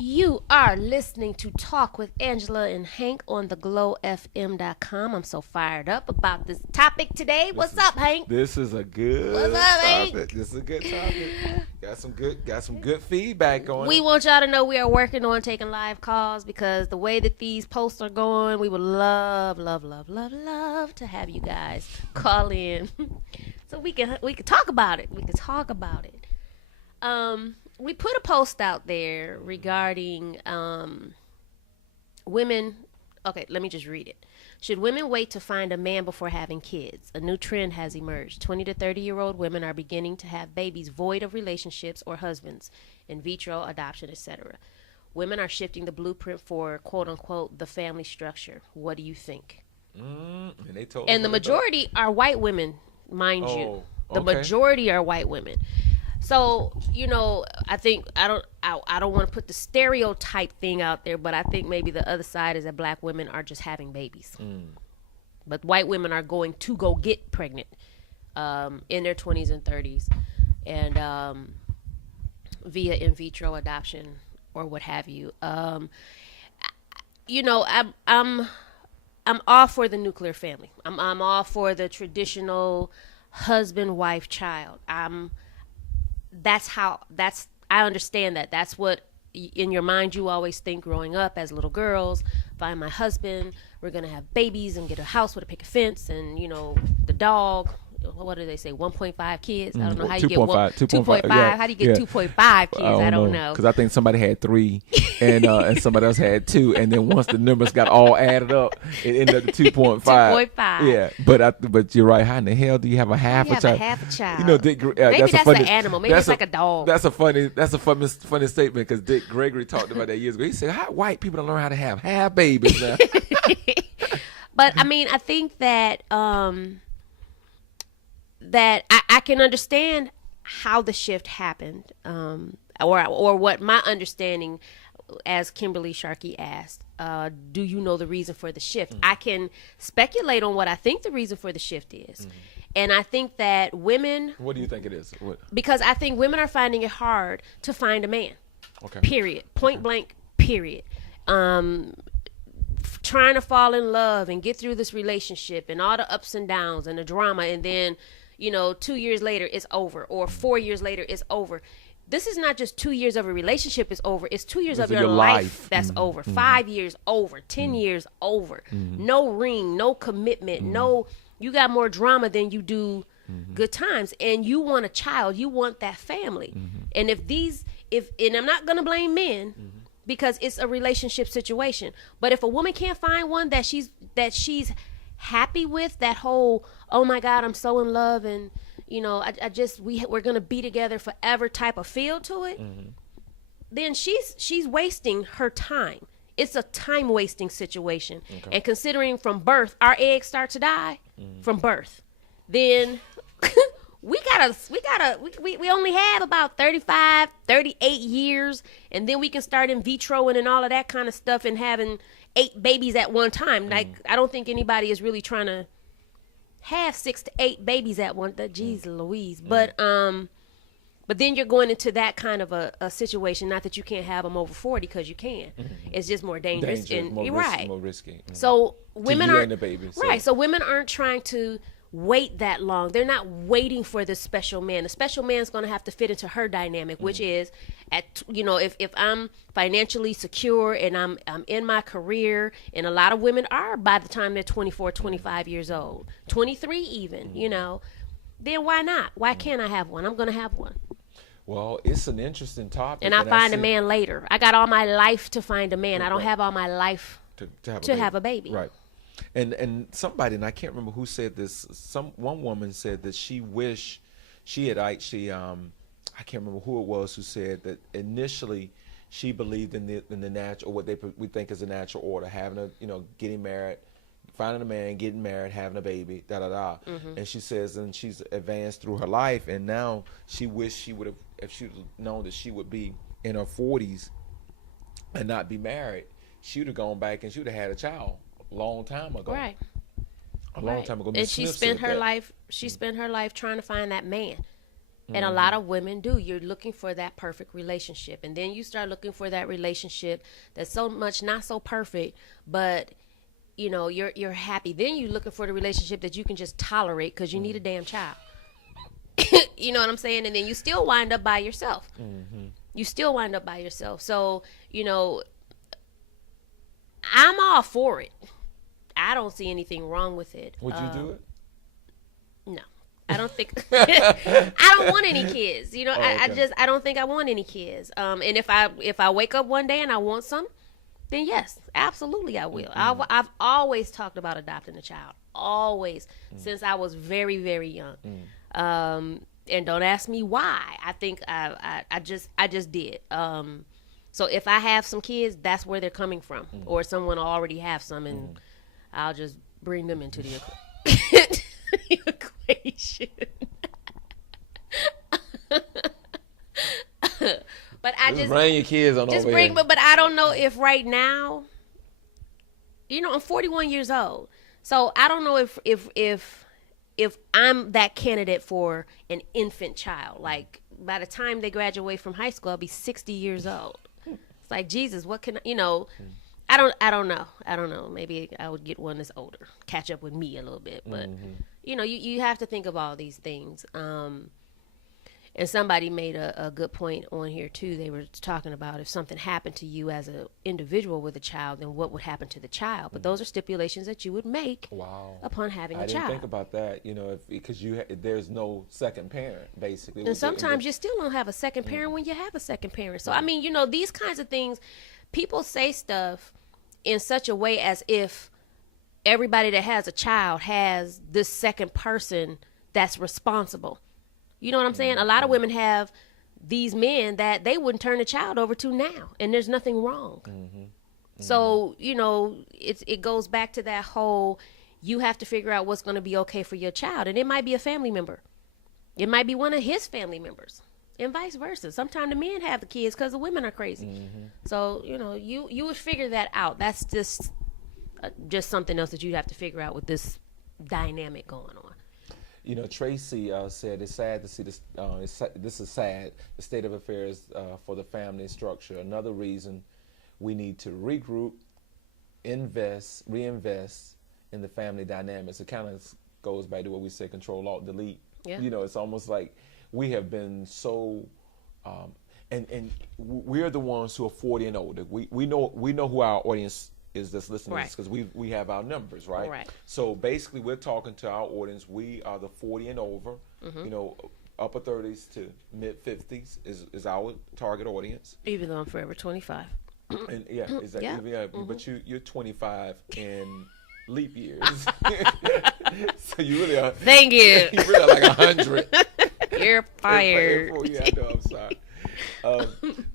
You are listening to Talk with Angela and Hank on theglowfm.com. I'm so fired up about this topic today. What's up, Hank? This is a good What's up, Hank? topic. This is a good topic. Got some good feedback on We it. want y'all to know we are working on taking live calls because the way that these posts are going, we would love to have you guys call in so we can talk about it. We put a post out there regarding women. Okay, let me just read it. Should women wait to find a man before having kids? A new trend has emerged. 20 to 30-year-old women are beginning to have babies void of relationships or husbands, in vitro, adoption, etc. Women are shifting the blueprint for, quote unquote, the family structure. What do you think? And the majority are white women, mind you. The majority are white women. So, I think I don't want to put the stereotype thing out there, but I think maybe the other side is that black women are just having babies. But white women are going to go get pregnant in their 20s and 30s and via in vitro adoption or what have you. I'm all for the nuclear family. I'm all for the traditional husband, wife, child. I understand that. That's what in your mind you always think growing up as little girls. Find my husband, we're gonna have babies and get a house with a picket fence and the dog. What do they say? 1.5 kids. I don't know how you get 2.5. Yeah, how do you get 2.5 kids? I don't know. Because I think somebody had 3, and somebody else had 2, and then once the numbers got all added up, it ended up to 2.5. 2.5. Yeah, but you're right. How in the hell do you have a half a child? Half a child. Dick, maybe that's an animal. Maybe it's like a dog. That's a funny statement because Dick Gregory talked about that years ago. He said, "How white people don't learn how to have half babies now." But I mean, I think that that I can understand how the shift happened, or what my understanding, as Kimberly Sharkey asked, do you know the reason for the shift? I can speculate on what I think the reason for the shift is. And I think that women... What do you think it is? Because I think women are finding it hard to find a man. Okay. Period. Point blank, period. Trying to fall in love and get through this relationship and all the ups and downs and the drama, and then 2 years later it's over, or 4 years later it's over. This is not just 2 years of a relationship is over. It's 2 years of your life that's over. 5 years over. 10 years over. No ring, no commitment, no. You got more drama than you do good times, and you want a child. You want that family. And and I'm not gonna blame men because it's a relationship situation. But if a woman can't find one that she's happy with, that whole, oh my God, I'm so in love, and we're gonna be together forever type of feel to it, then she's wasting her time. It's a time wasting situation. Okay. And considering from birth, our eggs start to die from birth, then we only have about 35, 38 years, and then we can start in vitroing and all of that kind of stuff and having 8 babies at one time. Like, I don't think anybody is really trying to have 6 to 8 babies at one. Jeez Louise. But then you're going into that kind of a situation. Not that you can't have them over 40, because you can. It's just more dangerous and more risky. So women aren't right. So women aren't trying to wait that long. They're not waiting for this special man. The special man's going to have to fit into her dynamic, which is if I'm financially secure and I'm in my career, and a lot of women are by the time they're 24, 25 years old, 23 even, then why not? Why can't I have one? I'm going to have one. Well, it's an interesting topic. And I find a man later. I got all my life to find a man. I don't have all my life to have a baby. Right. And somebody, and I can't remember who said this, one woman said that she wished she had actually, I can't remember who it was who said that initially she believed in the natural, or what we think is a natural order, having getting married, finding a man, getting married, having a baby, And she says, and she's advanced through her life, and now she wished she would have, if she would have known that she would be in her 40s and not be married, she would have gone back and she would have had a child a long time ago. Right. A long time ago. And she spent her life trying to find that man. And a lot of women do. You're looking for that perfect relationship. And then you start looking for that relationship that's so much not so perfect, but you're happy. Then you're looking for the relationship that you can just tolerate because you need a damn child. You know what I'm saying? And then you still wind up by yourself. You still wind up by yourself. So, I'm all for it. I don't see anything wrong with it. Would you do it? No. I don't think I don't want any kids. Okay. I don't think I want any kids. And if I wake up one day and I want some, then yes, absolutely I will. I've always talked about adopting a child. Always, since I was very, very young. And don't ask me why. I think I just did. So if I have some kids, that's where they're coming from, or someone will already have some, and I'll just bring them into the equation. But I just bring your kids on just over bring. here. But I don't know if right now. I'm 41 years old, so I don't know if I'm that candidate for an infant child. Like by the time they graduate from high school, I'll be 60 years old. It's like, Jesus, what can I don't know. Maybe I would get one that's older, catch up with me a little bit. But you have to think of all these things. And somebody made a good point on here too. They were talking about if something happened to you as an individual with a child, then what would happen to the child. But those are stipulations that you would make upon having a child. I didn't think about that, because there's no second parent, basically. And sometimes you still don't have a second parent when you have a second parent. So, I mean, these kinds of things, people say stuff in such a way as if everybody that has a child has this second person that's responsible. You know what I'm saying? A lot of women have these men that they wouldn't turn a child over to now, and there's nothing wrong. So, it goes back to that whole, you have to figure out what's going to be okay for your child. And it might be a family member. It might be one of his family members, and vice versa. Sometimes the men have the kids because the women are crazy. So, you would figure that out. That's just something else that you have to figure out with this dynamic going on. Tracy said it's sad to see this. This is sad. The state of affairs for the family structure. Another reason we need to regroup, reinvest in the family dynamics. It kind of goes back to what we said: Control, Alt, Delete. Yeah. It's almost like we have been so, and we're the ones who are 40 and older. We know who our audience is that's listening to this, because we have our numbers, right? Right. So basically, we're talking to our audience. We are the 40 and over, upper 30s to mid 50s is our target audience. Even though I'm forever 25. And exactly. Yeah. But you're 25 in leap years, so you really are. Thank you. You really are like 100. You're fired. Yeah, I know. I'm sorry.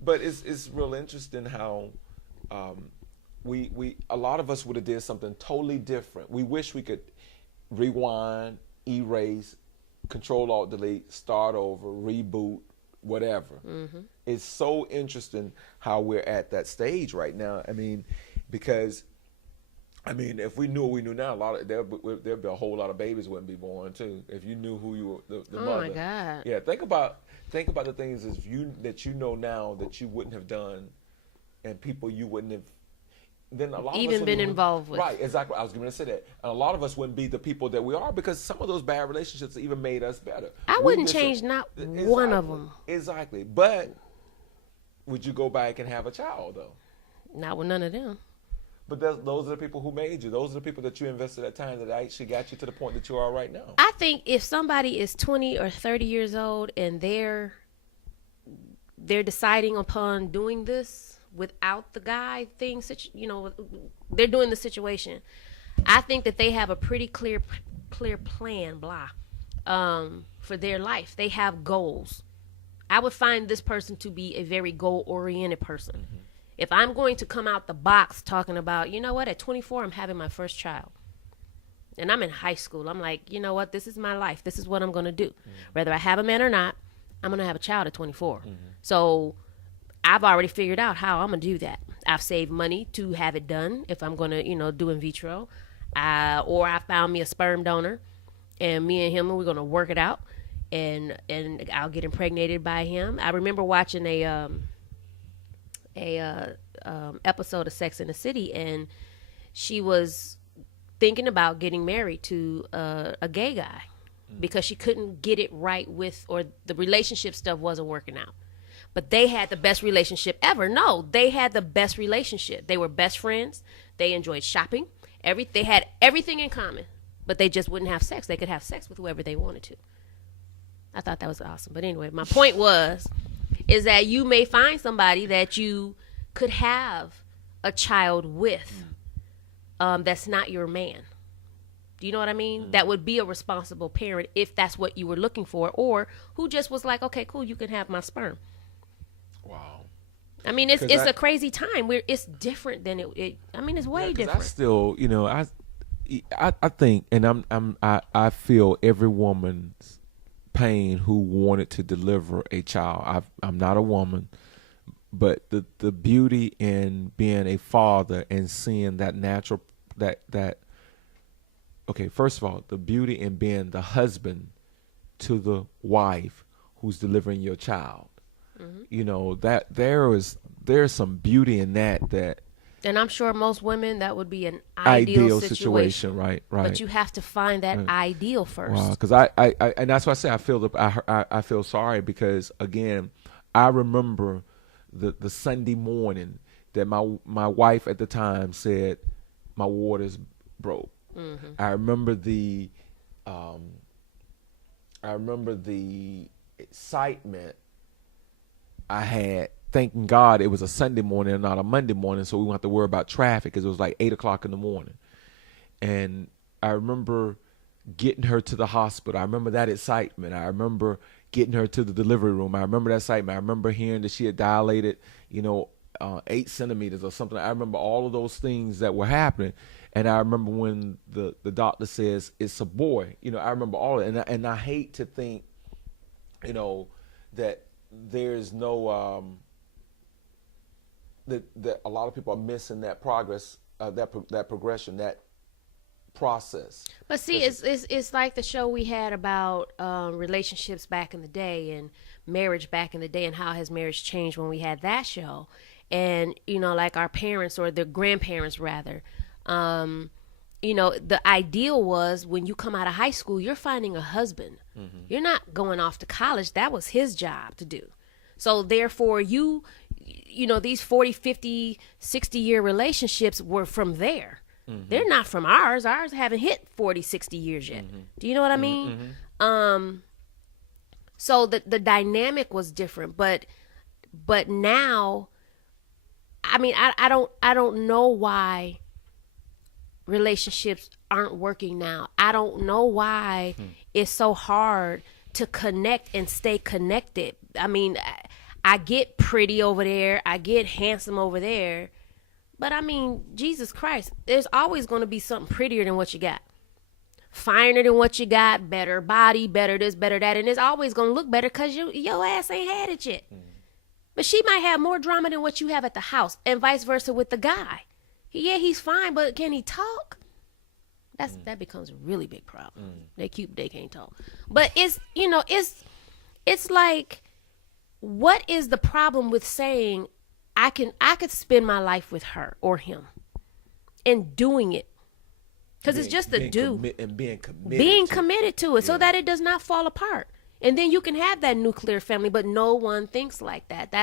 But it's real interesting how. We a lot of us would have did something totally different. We wish we could rewind, erase, Control, Alt, Delete, start over, reboot, whatever. It's so interesting how we're at that stage right now. I mean, because if we knew what we knew now, there'd be a whole lot of babies wouldn't be born too. If you knew who you were, the mother. Oh my God. Yeah, think about the things that you know now that you wouldn't have done, and people you wouldn't have. Then a lot even of us been involved with. Right, exactly. I was going to say that. And a lot of us wouldn't be the people that we are because some of those bad relationships even made us better. I wouldn't change not one of them. Exactly. But would you go back and have a child, though? Not with none of them. But those are the people who made you. Those are the people that you invested that time that actually got you to the point that you are right now. I think if somebody is 20 or 30 years old and they're deciding upon doing this without the guy thing, they're doing the situation. I think that they have a pretty clear plan, for their life. They have goals. I would find this person to be a very goal-oriented person. If I'm going to come out the box talking about, at 24, I'm having my first child. And I'm in high school. I'm like, this is my life. This is what I'm going to do. Whether I have a man or not, I'm going to have a child at 24. So I've already figured out how I'm going to do that. I've saved money to have it done if I'm going to, do in vitro. Or I found me a sperm donor, and me and him, we're going to work it out. and I'll get impregnated by him. I remember watching a episode of Sex in the City, and she was thinking about getting married to a gay guy because she couldn't get it right with, or the relationship stuff wasn't working out. But they had the best relationship ever. No, they had the best relationship. They were best friends. They enjoyed shopping. They had everything in common, but they just wouldn't have sex. They could have sex with whoever they wanted to. I thought that was awesome. But anyway, my point is that you may find somebody that you could have a child with, that's not your man. Do you know what I mean? That would be a responsible parent if that's what you were looking for, or who just was like, okay, cool, you can have my sperm. Wow. I mean, it's a crazy time where it's different than it I mean, it's way different. I still, I think, and I feel every woman's pain who wanted to deliver a child. I'm not a woman, but the beauty in being a father and seeing that natural that okay, first of all, the beauty in being the husband to the wife who's delivering your child. That there's some beauty in that. And I'm sure most women, that would be an ideal situation. Right. But you have to find that ideal first. Wow, because I and that's why I say I feel sorry, because again, I remember the Sunday morning that my wife at the time said my water's broke. I remember the excitement I had, thanking God it was a Sunday morning and not a Monday morning, so we won't have to worry about traffic, because it was like 8:00 in the morning. And I remember getting her to the hospital. I remember that excitement. I remember getting her to the delivery room. I remember that excitement. I remember hearing that she had dilated, 8 centimeters or something. I remember all of those things that were happening. And I remember when the doctor says it's a boy. I remember all of it. And I hate to think, that there's no that a lot of people are missing that progress, that progression, that process. But see, it's like the show we had about relationships back in the day and marriage back in the day, and how has marriage changed when we had that show. And like our parents, or their grandparents rather, the ideal was when you come out of high school, you're finding a husband. You're not going off to college. That was his job to do. So therefore these 40, 50, 60-year relationships were from there. They're not from ours. Ours haven't hit 40, 60 years yet. Do you know what I mean? So the dynamic was different, but now, I mean, I don't know why relationships aren't working now. I don't know why it's so hard to connect and stay connected. I mean, I get pretty over there, I get handsome over there, but I mean, Jesus Christ, there's always going to be something prettier than what you got, finer than what you got, better body, better this, better that, and it's always going to look better because your ass ain't had it yet. But she might have more drama than what you have at the house, and vice versa with the guy. Yeah, he's fine, but can he talk? That becomes a really big problem. They cute, but they can't talk. But it's like, what is the problem with saying I could spend my life with her or him and doing it? Because it's just a do. Being committed to it, so that it does not fall apart. And then you can have that nuclear family, but no one thinks like that.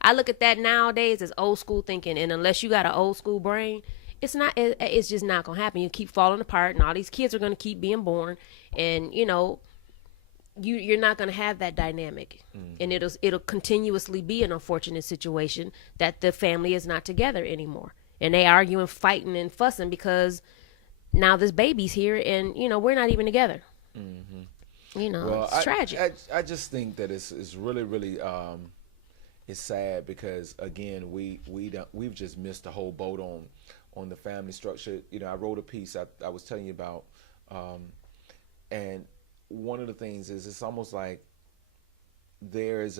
I look at that nowadays as old school thinking, and unless you got an old school brain, it's just not gonna happen. You keep falling apart, and all these kids are gonna keep being born, and you're not gonna have that dynamic, and it'll continuously be an unfortunate situation that the family is not together anymore, and they arguing, fighting, and fussing because now this baby's here, and we're not even together. Well, it's tragic. I just think that it's really, really it's sad, because again we've just missed the whole boat on the family structure. I wrote a piece I was telling you about, and one of the things is it's almost like there's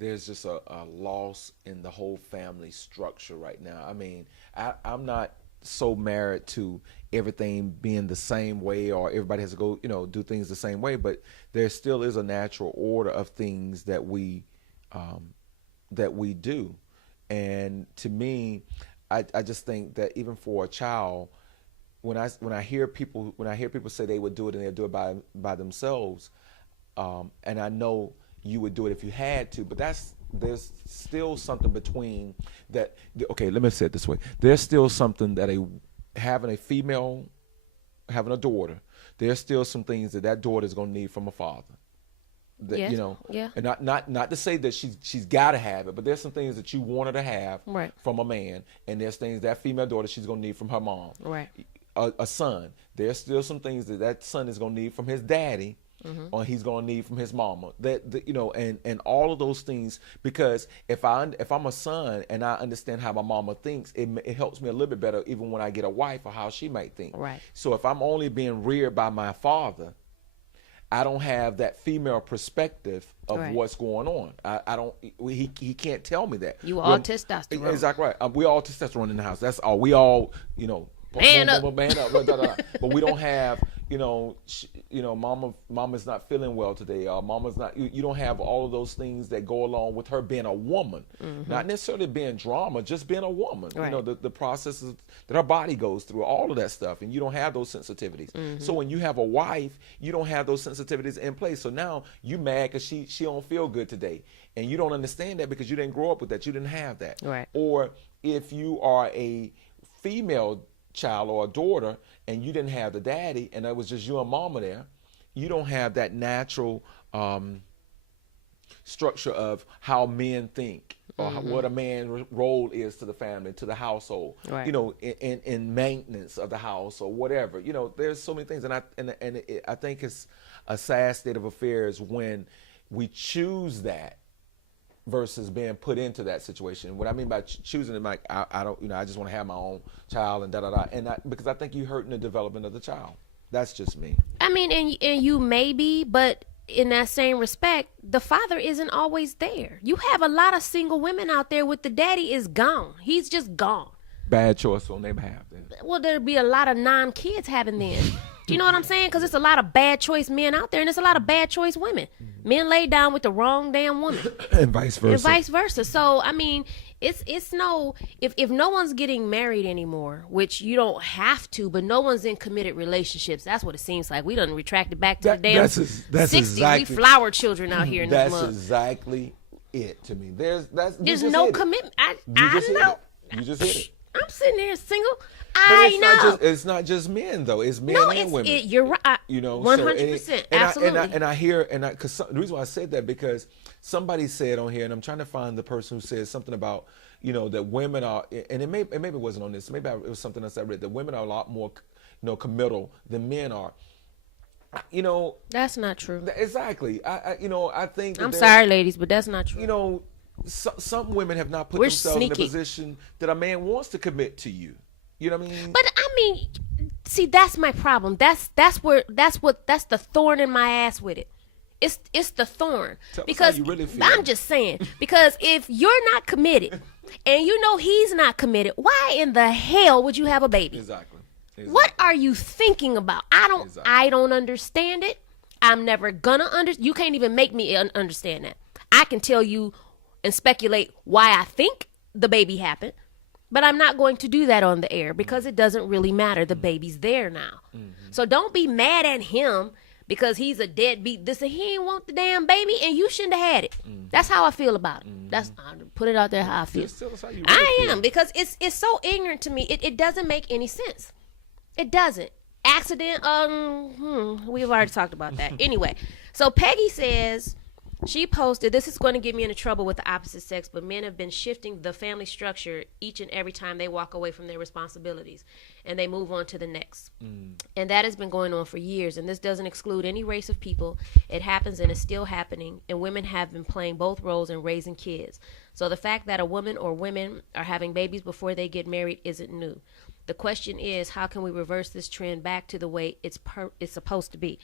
just a loss in the whole family structure right now. I mean, I'm not so married to everything being the same way, or everybody has to go, do things the same way. But there still is a natural order of things that we do. And to me, I just think that even for a child, when I hear people say they would do it and they'll do it by themselves, and I know you would do it if you had to, but there's still something between that. Okay, let me say it this way: there's still something that having a daughter, there's still some things that daughter is going to need from a father. That, Yes. and not to say that she's got to have it, but there's some things that you want her to have Right. from a man, and there's things that female daughter she's going to need from her mom. Right. A son, there's still some things that son is going to need from his daddy, or he's going to need from his mama. And all of those things, because if I'm a son and I understand how my mama thinks, it helps me a little bit better even when I get a wife, or how she might think. Right. So if I'm only being reared by my father, I don't have that female perspective of Right. what's going on. I don't. He can't tell me that. You all testosterone. Exactly right. We all testosterone in the house. That's all. We all, Man up. man up. But we don't have, mama's not feeling well today. Mama's not. You don't have all of those things that go along with her being a woman, not necessarily being drama, just being a woman. Right. The processes that her body goes through, all of that stuff, and you don't have those sensitivities. So when you have a wife, you don't have those sensitivities in place. So now you mad because she don't feel good today, and you don't understand that because you didn't grow up with that. You didn't have that. Right. Or if you are a female child or a daughter and you didn't have the daddy and it was just you and mama there, you don't have that natural structure of how men think, or what a man's role is to the family, to the household, Right. in maintenance of the house or whatever. There's so many things, and I think it's a sad state of affairs when we choose that versus being put into that situation. What I mean by choosing it, like I don't, I just want to have my own child and because I think you're hurting the development of the child. That's just me. I mean, and you may be, but in that same respect, the father isn't always there. You have a lot of single women out there with the daddy is gone. He's just gone. Bad choice on their behalf. Then. Well, there'd be a lot of non-kids having then. Do you know what I'm saying? Because there's a lot of bad choice men out there, and there's a lot of bad choice women. Men lay down with the wrong damn woman. And vice versa. And vice versa. So, I mean, it's no, if no one's getting married anymore, which you don't have to, but no one's in committed relationships, that's what it seems like. We done retracted back to the damn that's 60s. exactly, we flower children out here in this That's month. exactly it to me. There's no commitment. I know. You just hit it. I'm sitting there single. But I know. It's not just men though. It's men No, and women. you're right. 100%. Absolutely. And I hear, because the reason why I said that, because somebody said on here, and I'm trying to find the person who said something about, that women are, and maybe it wasn't on this. Maybe it was something else I read, that women are a lot more, committal than men are. That's not true. Exactly. I think. I'm sorry, ladies, but that's not true. Some women have not put We're themselves in sneaky. a position that a man wants to commit to you. You know what I mean? But I mean, see, that's my problem. That's the thorn in my ass with it. It's the thorn. Tell us Because how you really feel. I'm just saying, because if you're not committed and he's not committed, why in the hell would you have a baby? Exactly. What are you thinking about? Exactly. I don't understand it. I'm never gonna you can't even make me understand that. I can tell you and speculate why I think the baby happened, but I'm not going to do that on the air because it doesn't really matter. The baby's there now. So don't be mad at him because he's a deadbeat. He ain't want the damn baby and you shouldn't have had it. That's how I feel about it. That's I put it out there how I feel. Just tell us how you really I feel. am, because it's so ignorant to me. It doesn't make any sense. It doesn't. Accident, we've already talked about that. Anyway, so Peggy says, she posted, this is going to get me into trouble with the opposite sex, but men have been shifting the family structure each and every time they walk away from their responsibilities and they move on to the next. And that has been going on for years, and this doesn't exclude any race of people. It happens and is still happening, and women have been playing both roles in raising kids. So the fact that a woman or women are having babies before they get married isn't new. The question is, how can we reverse this trend back to the way it's supposed to be?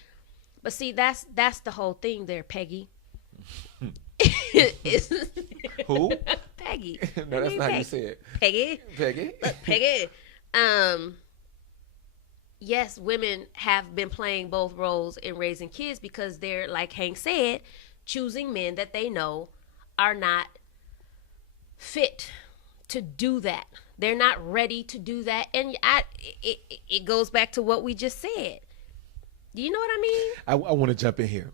But see, that's the whole thing there, Peggy. Who? Peggy. No, that's not how you say it. Peggy. Peggy. Look, Peggy. um yes, women have been playing both roles in raising kids because they're, like Hank said, choosing men that they know are not fit to do that. They're not ready to do that. And it goes back to what we just said. Do you know what I mean? I want to jump in here.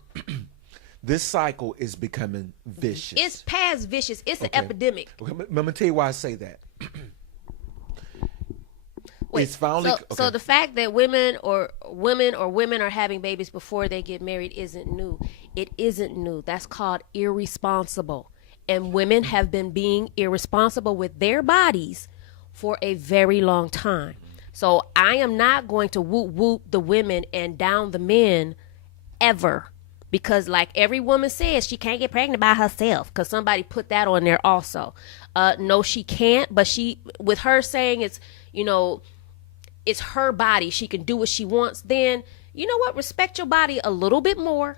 This cycle is becoming vicious. It's past vicious. It's an Okay. epidemic. Okay, let me tell you why I say that. Wait, It's finally so the fact that women are having babies before they get married isn't new. It isn't new. That's called irresponsible. And women have been being irresponsible with their bodies for a very long time. So I am not going to whoop whoop the women and down the men ever. Because like every woman says, she can't get pregnant by herself because somebody put that on there also. No, she can't. But with her saying it's her body, she can do what she wants, then you know what? Respect your body a little bit more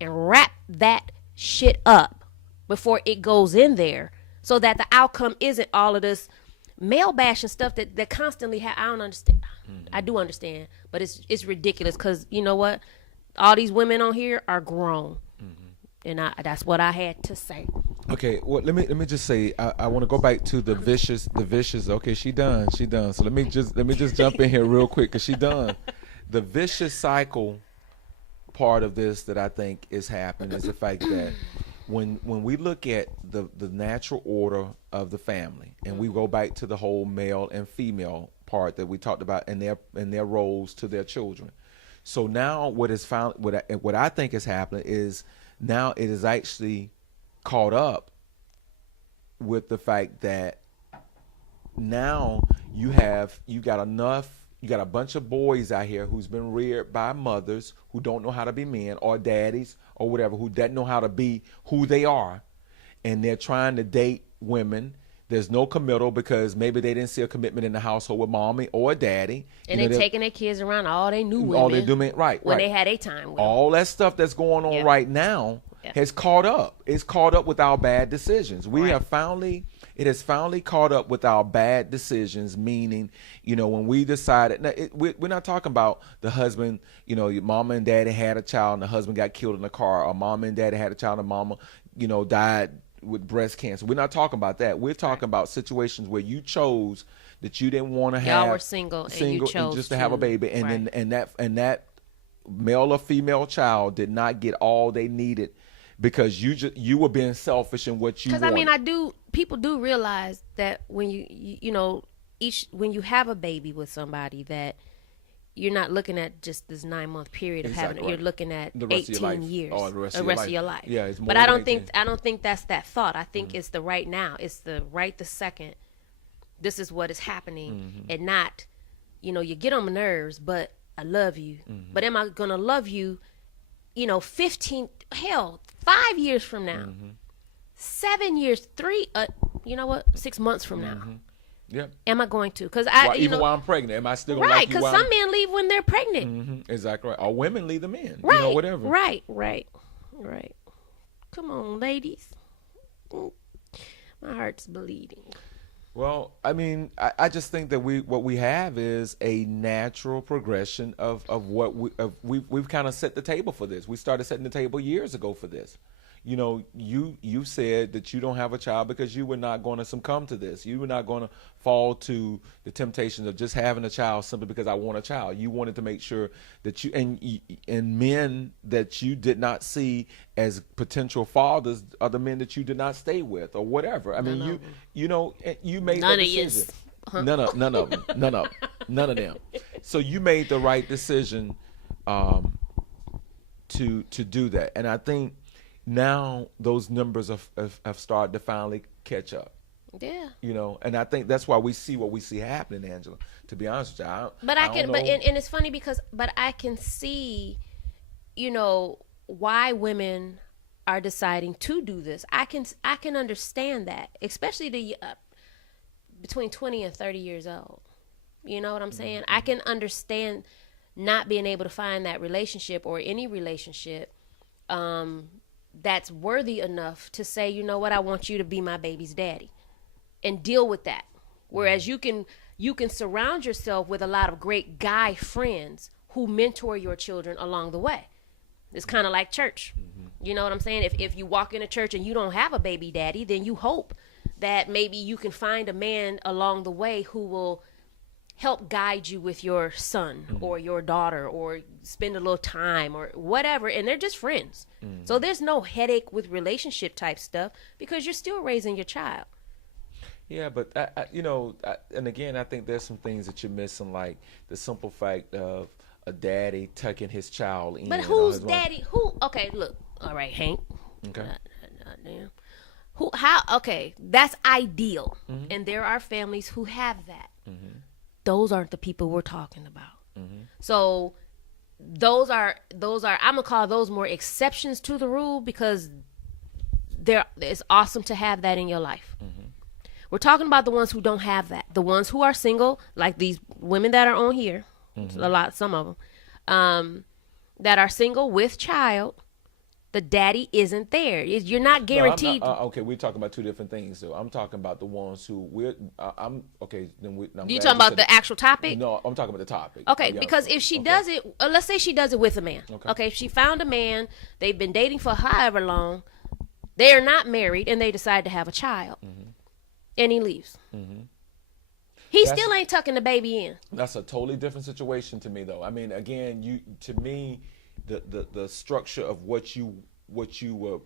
and wrap that shit up before it goes in there so that the outcome isn't all of this male bashing stuff that constantly I don't understand. I do understand, but it's ridiculous because you know what? All these women on here are grown. And that's what I had to say. Okay, well let me just say I want to go back to the vicious. Okay, she done. So let me just jump in here real quick because she done. The vicious cycle part of this that I think is happening is the fact that when we look at the natural order of the family and we go back to the whole male and female part that we talked about and their roles to their children. So now what I think is happening is now it is actually caught up with the fact that now you got a bunch of boys out here who's been reared by mothers who don't know how to be men or daddies or whatever who doesn't know how to be who they are, and they're trying to date women. There's no committal because maybe they didn't see a commitment in the household with mommy or daddy. And they're taking their kids around all they knew women. All they do, right. When they had a time with them. All that stuff that's going on right now has caught up. It's caught up with our bad decisions. It has finally caught up with our bad decisions, meaning, when we decided, we're not talking about the husband, your mama and daddy had a child and the husband got killed in a car, or mama and daddy had a child and mama, died with breast cancer. We're not talking about that. We're talking about situations where you chose that you didn't want to have. Y'all were single and you chose just to have a baby, and that male or female child did not get all they needed because you were being selfish in what you wanted. Because people do realize that when when you have a baby with somebody that you're not looking at just this 9-month period of having it. You're looking at the rest 18 years, or the rest of your life. Yeah, it's more. But I don't think that's that thought. I think it's the right now. It's the second. This is what is happening, and not, you get on my nerves, but I love you. But am I gonna love you? 5 years from now, 7 years, 6 months from now. Yeah. Am I going to? Because while I'm pregnant, am I still gonna like you? Right, because some men leave when they're pregnant. Exactly right. Or women leave them in. Right. Whatever. Right. Come on, ladies. My heart's bleeding. Well, I just think that what we have is a natural progression of what we've kind of set the table for this. We started setting the table years ago for this. You said that you don't have a child because you were not going to succumb to this. You were not going to fall to the temptation of just having a child simply because I want a child. You wanted to make sure that you and men that you did not see as potential fathers are the men that you did not stay with or whatever. You made none that of decision. Huh? None of them. So you made the right decision to do that, and I think now those numbers have started to finally catch up. Yeah. And I think that's why we see what we see happening, Angela. To be honest with you, and it's funny because I can see, why women are deciding to do this. I can understand that, especially the between 20 and 30 years old. You know what I'm saying? I can understand not being able to find that relationship or any relationship that's worthy enough to say, you know what, I want you to be my baby's daddy and deal with that. Whereas you can you can surround yourself with a lot of great guy friends who mentor your children along the way. It's kind of like church. You know what I'm saying? If you walk in a church and you don't have a baby daddy, then you hope that maybe you can find a man along the way who will help guide you with your son or your daughter, or spend a little time or whatever, and they're just friends. So there's no headache with relationship type stuff because you're still raising your child. Yeah, but and again, I think there's some things that you're missing, like the simple fact of a daddy tucking his child in. But who's daddy? Who? Okay, look. All right, Hank. Okay. Damn. Who? How? Okay, that's ideal, and there are families who have that. Those aren't the people we're talking about. So those are I'm gonna call those more exceptions to the rule, because it's awesome to have that in your life. We're talking about the ones who don't have that, the ones who are single, like these women that are on here, some of them, that are single with child. The daddy isn't there. You're not guaranteed. No, okay, we're talking about two different things. So I'm talking about the ones who I'm okay. Then you talking about the actual topic? No, I'm talking about the topic. Okay, because if she does it, let's say she does it with a man. Okay, if she found a man, they've been dating for however long, they are not married, and they decide to have a child, and he leaves. He still ain't tucking the baby in. That's a totally different situation to me, though. I mean, again, to me, the structure of what you were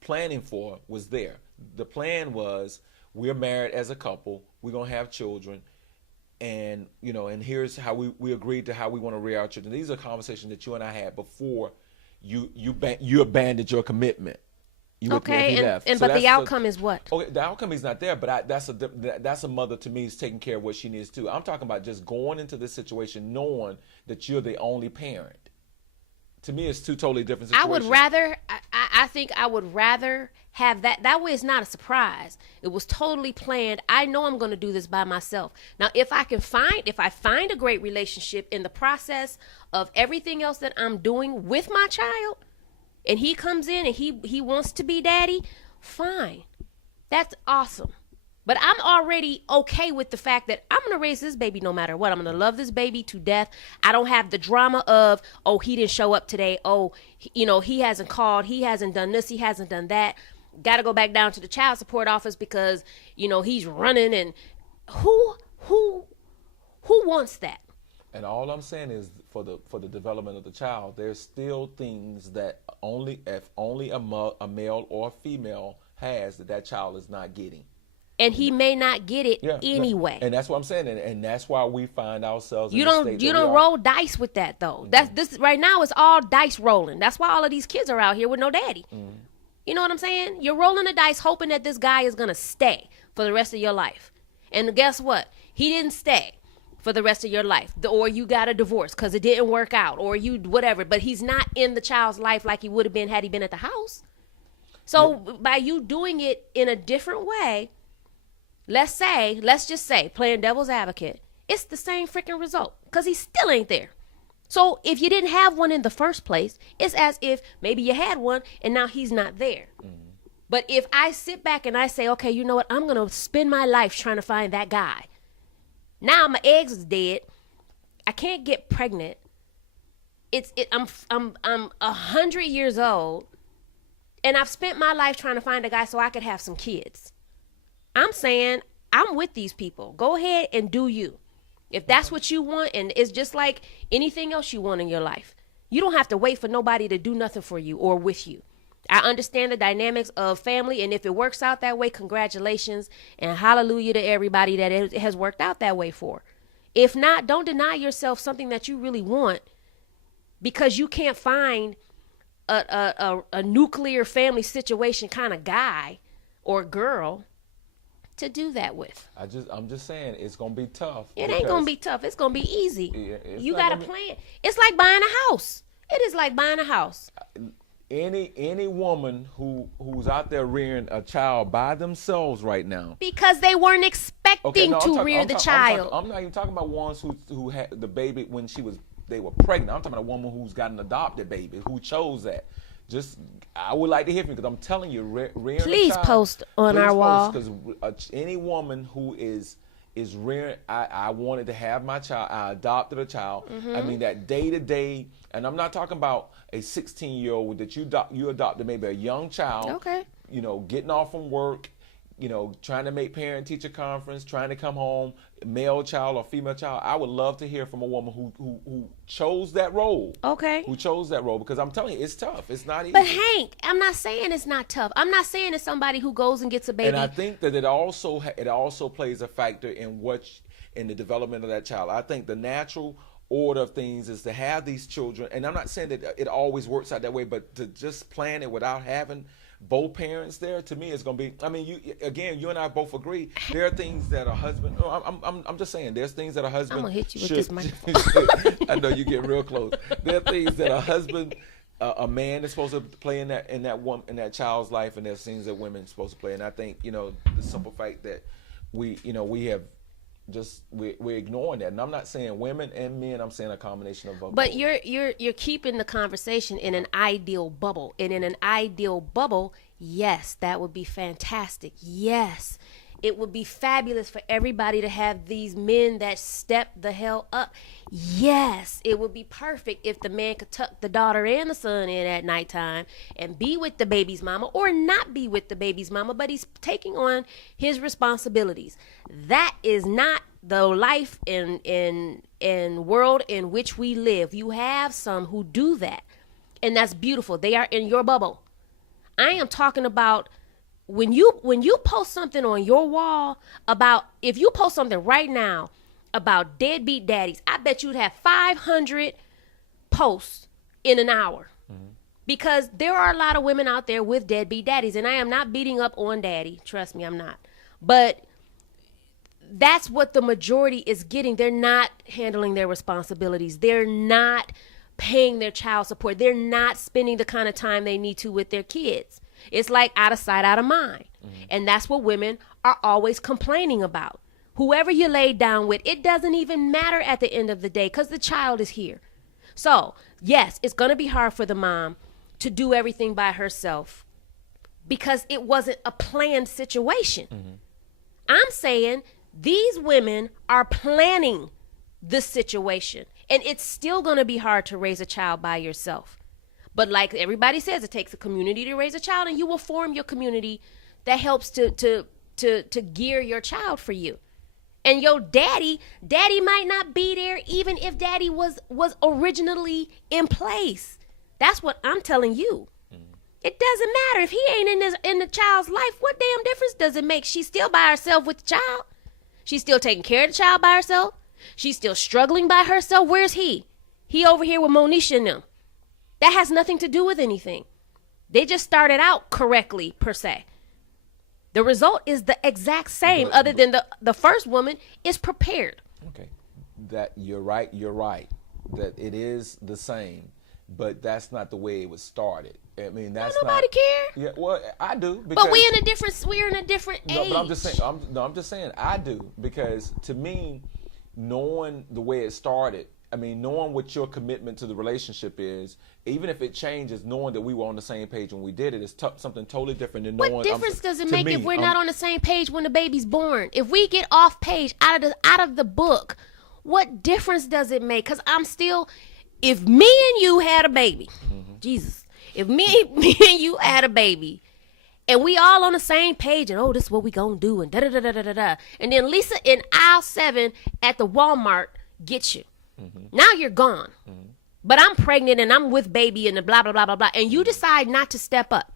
planning for was there. The plan was, we're married as a couple, we're gonna have children, and and here's how we agreed to how we want to rear our children. These are conversations that you and I had before you abandoned your commitment. Okay, but the outcome is what? Okay, the outcome is not there, but that's a mother to me is taking care of what she needs to. I'm talking about just going into this situation knowing that you're the only parent. To me, it's two totally different situations. I think I would rather have that. That way it's not a surprise. It was totally planned. I know I'm going to do this by myself. Now, if I find a great relationship in the process of everything else that I'm doing with my child, and he comes in and he wants to be daddy, fine. That's awesome. But I'm already okay with the fact that I'm going to raise this baby no matter what. I'm going to love this baby to death. I don't have the drama of, oh, he didn't show up today. Oh, he hasn't called. He hasn't done this. He hasn't done that. Got to go back down to the child support office because, he's running. And who wants that? And all I'm saying is for the development of the child, there's still things that if only a male or a female has that child is not getting. And he may not get it anyway. And that's what I'm saying. And that's why we find ourselves in you the state you don't roll dice with that, though. That's this right now. It's all dice rolling. That's why all of these kids are out here with no daddy. You know what I'm saying? You're rolling the dice hoping that this guy is going to stay for the rest of your life. And guess what? He didn't stay for the rest of your life. Or you got a divorce because it didn't work out. Or you whatever. But he's not in the child's life like he would have been had he been at the house. So by you doing it in a different way, let's just say, playing devil's advocate, it's the same freaking result because he still ain't there. So if you didn't have one in the first place, it's as if maybe you had one and now he's not there. But if I sit back and I say, okay, you know what? I'm going to spend my life trying to find that guy. Now my eggs is dead. I can't get pregnant. I'm 100 years old and I've spent my life trying to find a guy so I could have some kids. I'm saying I'm with these people. Go ahead and do you. If that's what you want, and it's just like anything else you want in your life. You don't have to wait for nobody to do nothing for you or with you. I understand the dynamics of family, and if it works out that way, congratulations and hallelujah to everybody that it has worked out that way for. If not, don't deny yourself something that you really want because you can't find a nuclear family situation kind of guy or girl to do that with. I'm just saying it's gonna be tough. It ain't gonna be tough. It's gonna be easy. You got a plan. It's like buying a house. It is like buying a house. Any woman who's out there rearing a child by themselves right now because they weren't expecting to rear the child. I'm not even talking about ones who had the baby when they were pregnant. I'm talking about a woman who's got an adopted baby who chose that. I would like to hear from you because I'm telling you, rearing please a child, post on our wall. Because any woman who is is rearing. I wanted to have my child. I adopted a child. I mean, that day to day, and I'm not talking about a 16-year-old that you adopted, maybe a young child. Okay. You know, getting off from work, you know, trying to make parent-teacher conference, trying to come home, male child or female child. I would love to hear from a woman who chose that role. Okay. Who chose that role, because I'm telling you, it's tough. It's not easy. But Hank, I'm not saying it's not tough. I'm not saying it's somebody who goes and gets a baby. And I think that it also plays a factor in the development of that child. I think the natural order of things is to have these children, and I'm not saying that it always works out that way, but to just plan it without having both parents there, to me, is going to be. I mean, you and I both agree. There are things that a husband. I'm just saying. There's things that a husband. I'm gonna hit you should, with this microphone. I know you get real close. There are things that a husband, a man is supposed to play in that child's life, and there's things that women are supposed to play. And I think, you know, the simple fact that we have just we're ignoring that. And I'm not saying women and men. I'm saying a combination of both. But you're keeping the conversation in an ideal bubble. And in an ideal bubble, yes, that would be fantastic. Yes, it would be fabulous for everybody to have these men that step the hell up. Yes, it would be perfect if the man could tuck the daughter and the son in at nighttime and be with the baby's mama, or not be with the baby's mama, but he's taking on his responsibilities. That is not the life in world in which we live. You have some who do that, and that's beautiful. They are in your bubble. I am talking about when you post something on your wall about, if you post something right now about deadbeat daddies, I bet you'd have 500 posts in an hour. Because there are a lot of women out there with deadbeat daddies, and I am not beating up on daddy. Trust me, I'm not. But that's what the majority is getting. They're not handling their responsibilities. They're not paying their child support. They're not spending the kind of time they need to with their kids. It's like out of sight, out of mind. And that's what women are always complaining about. Whoever you laid down with, it doesn't even matter at the end of the day, because the child is here. So, yes, it's going to be hard for the mom to do everything by herself because it wasn't a planned situation. I'm saying these women are planning this situation, and it's still going to be hard to raise a child by yourself. But like everybody says, it takes a community to raise a child, and you will form your community that helps to gear your child for you. And your daddy might not be there even if daddy was originally in place. That's what I'm telling you. It doesn't matter if he ain't in the child's life. What damn difference does it make? She's still by herself with the child. She's still taking care of the child by herself. She's still struggling by herself. Where's he? He over here with Monisha and them. That has nothing to do with anything. They just started out correctly, per se. The result is the exact same, other than the first woman is prepared. Okay. That you're right. That it is the same, but that's not the way it was started. I mean, that's nobody care. Yeah, well, I do. But we're in a different age. No, but I'm just saying I do, because to me, knowing the way it started, I mean, knowing what your commitment to the relationship is, even if it changes, knowing that we were on the same page when we did it is something totally different than knowing. What difference does it make if we're not on the same page when the baby's born? If we get off page, out of the book, what difference does it make? Because I'm still, if me and you had a baby, Jesus, if me and you had a baby, and we all on the same page, and this is what we gonna do, and da-da-da-da-da-da, and then Lisa in aisle 7 at the Walmart gets you. Now you're gone. But I'm pregnant and I'm with baby and the blah, blah, blah, blah, blah. And you decide not to step up.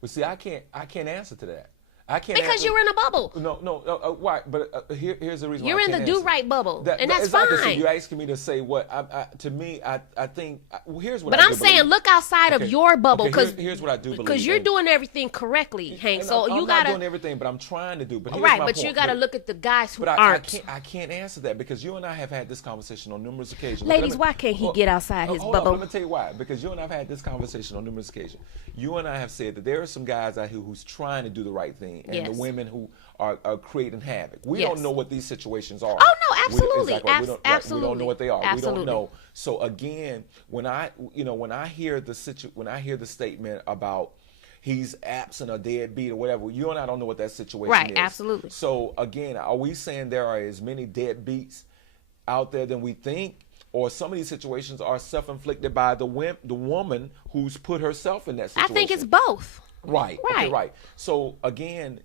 Well, see, I can't answer to that. I can't because you're in a bubble. No, why? But here's the reason. You're why in the do-right bubble, and that's exactly. fine. So you're asking me to say what? To me, I think. Well, here's what. But I'm saying, look outside of your bubble, because here's what I do believe. Because you're doing everything correctly, Hank. So I'm you gotta not doing everything, but I'm trying to do. But right, but you gotta look at the guys who aren't. I can't answer that, because you and I have had this conversation on numerous occasions. Ladies, why can't he get outside his bubble? Let me tell you why. Because you and I have had this conversation on numerous occasions. You and I have said that there are some guys out here who's trying to do the right thing, and the women who are creating havoc. We don't know what these situations are. Oh no, absolutely, absolutely. We don't know what they are. Absolutely. We don't know. So again, when I hear the statement about he's absent or deadbeat or whatever. You and I don't know what that situation Right, is. absolutely. So again, are we saying there are as many deadbeats out there than we think? Or some of these situations are self-inflicted by the woman who's put herself in that I situation. think it's both. Right. Right. Okay, right. So again,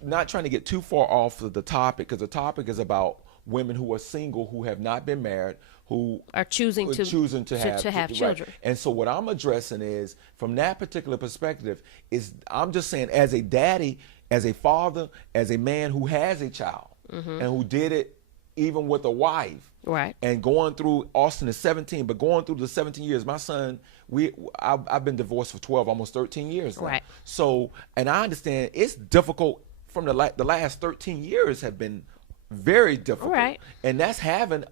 not trying to get too far off of the topic, because the topic is about women who are single, who have not been married, who Are choosing to have right. children. And so what I'm addressing is, from that particular perspective, is I'm just saying, as a daddy, as a father, as a man who has a child, and who did it even with a wife. Right. And going through, Austin is 17, but going through the 17 years, my son, I've been divorced for 12, almost 13 years now. Right. So, and I understand it's difficult. From the last 13 years have been very difficult. Right. And that's him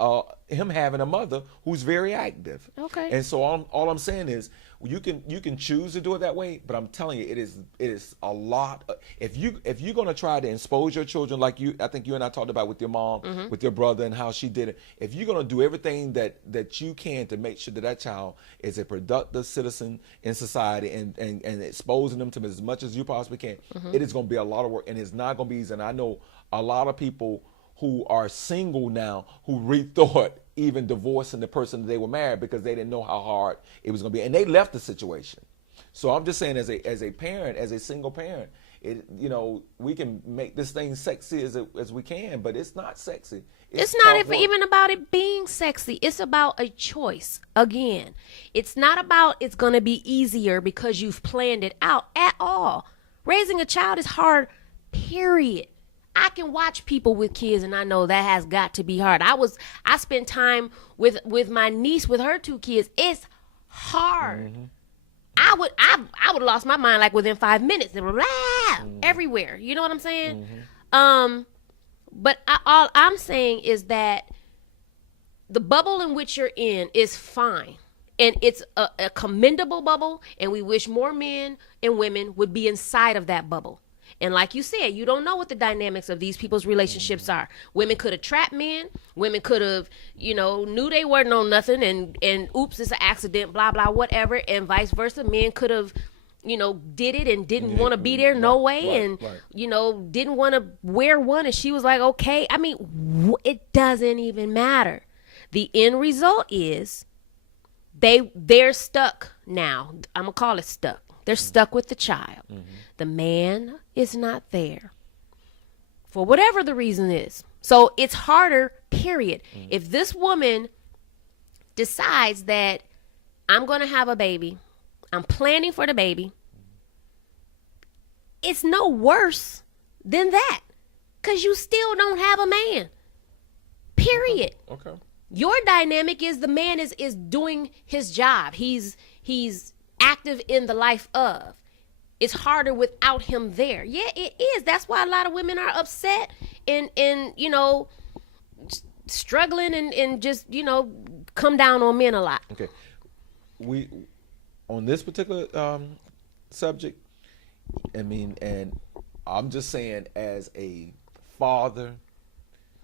having a mother who's very active. Okay. And so all I'm saying is, you can choose to do it that way, but I'm telling you, it is a lot. If you're gonna try to expose your children, like I think you and I talked about with your mom, with your brother, and how she did it. If you're gonna do everything that you can to make sure that child is a productive citizen in society, and exposing them to as much as you possibly can, it is gonna be a lot of work, and it's not gonna be easy. And I know a lot of people who are single now who rethought even divorcing the person that they were married, because they didn't know how hard it was going to be, and they left the situation. So I'm just saying, as a parent, as a single parent, we can make this thing sexy as we can, but it's not sexy. It's not even about it being sexy. It's about a choice. Again, it's not about it's going to be easier because you've planned it out at all. Raising a child is hard, period. I can watch people with kids, and I know that has got to be hard. I spent time with my niece with her 2 kids. It's hard. I would have lost my mind like within 5 minutes. They were everywhere. You know what I'm saying? But all I'm saying is that the bubble in which you're in is fine. And it's a commendable bubble, and we wish more men and women would be inside of that bubble. And like you said, you don't know what the dynamics of these people's relationships are. Women could have trapped men. Women could have, knew they weren't on nothing, and oops, it's an accident, blah, blah, whatever. And vice versa. Men could have, did it and didn't want to be there, no way. And, didn't want to wear one. And she was like, okay. I mean, it doesn't even matter. The end result is they're stuck now. I'm going to call it stuck. They're stuck with the child. The man is not there for whatever the reason is. So it's harder, period. If this woman decides that I'm going to have a baby, I'm planning for the baby, it's no worse than that, because you still don't have a man, period. Okay. Your dynamic is the man is doing his job. He's active in the life of. It's harder without him there. Yeah, it is. That's why a lot of women are upset and struggling and just, come down on men a lot. Okay. We, on this particular subject, and I'm just saying, as a father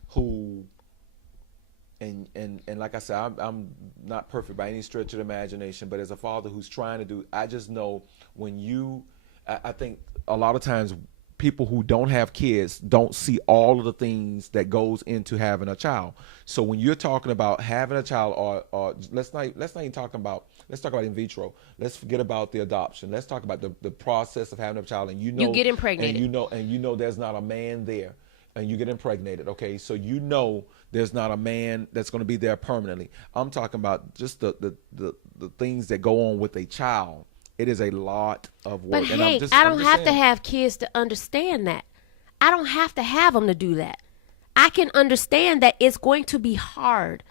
who, and like I said, I'm not perfect by any stretch of the imagination, but as a father who's trying to do, I just know I think a lot of times people who don't have kids don't see all of the things that goes into having a child. So when you're talking about having a child, or let's talk about in vitro. Let's forget about the adoption. Let's talk about the process of having a child, and you get impregnated, and there's not a man there, and you get impregnated. Okay, so there's not a man that's going to be there permanently. I'm talking about just the things that go on with a child. It is a lot of work. But hey, I don't have to have kids to understand that. I don't have to have them to do that. I can understand that it's going to be hard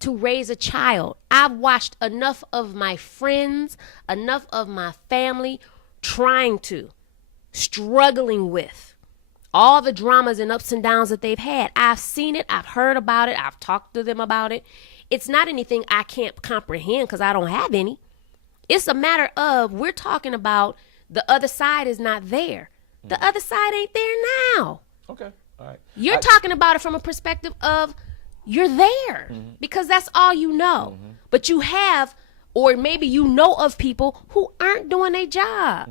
to raise a child. I've watched enough of my friends, enough of my family struggling with all the dramas and ups and downs that they've had. I've seen it. I've heard about it. I've talked to them about it. It's not anything I can't comprehend because I don't have any. It's a matter of, we're talking about the other side is not there. The other side ain't there now. Okay. All right. You're talking about it from a perspective of you're there because that's all you know. But you have, or maybe you know of people who aren't doing their job.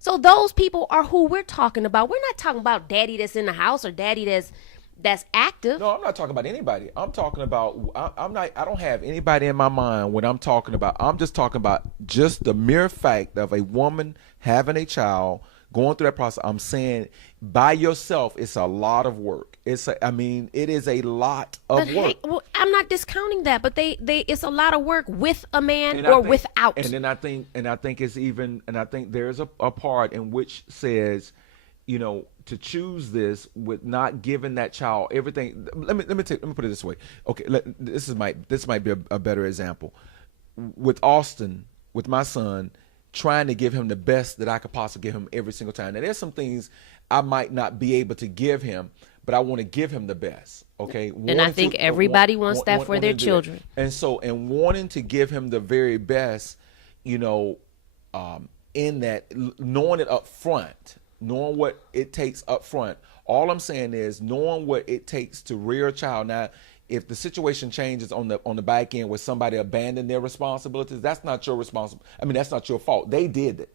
So those people are who we're talking about. We're not talking about daddy that's in the house or daddy that's active. No, I'm not talking about anybody. I'm talking about. I'm not. I don't have anybody in my mind when I'm talking about. I'm just talking about just the mere fact of a woman having a child, going through that process. I'm saying by yourself, it's a lot of work. I mean, it is a lot of But work. hey, well, I'm not discounting that, but they it's a lot of work with a man And I or think- without. And then I think it's even, and I think there's a part in which says, to choose this with not giving that child everything. Let me put it this way. Okay, this might be a better example. With Austin, with my son, trying to give him the best that I could possibly give him every single time. Now, there's some things I might not be able to give him, but I want to give him the best. Okay, And I think everybody wants that for their wanting to do children. And wanting to give him the very best, in that, knowing it up front, knowing what it takes up front. All I'm saying is knowing what it takes to rear a child. Now, if the situation changes on the back end where somebody abandoned their responsibilities, that's not your responsibility. I mean, that's not your fault. They did it.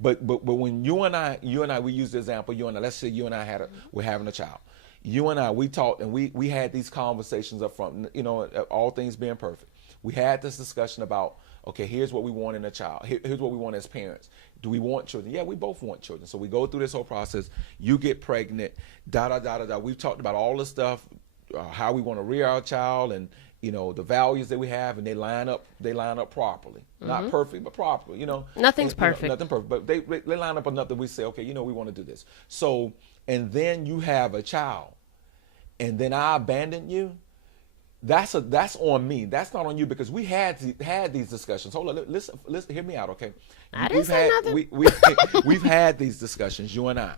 But when you and I, we use the example. Let's say you and I we're having a child. You and I, we talked and we had these conversations up front. All things being perfect, we had this discussion about, okay, here's what we want in a child. Here's what we want as parents. Do we want children? Yeah, we both want children. So we go through this whole process. You get pregnant. We've talked about all this stuff, how we want to rear our child, and the values that we have, and they line up properly. Not perfect, but properly. Nothing's perfect. Nothing perfect, but they line up enough that we say, okay, we want to do this. So, and then you have a child, and then I abandon you. That's on me. That's not on you, because we had these discussions. Hold on, listen, hear me out, okay? I didn't say nothing. We've had these discussions, you and I.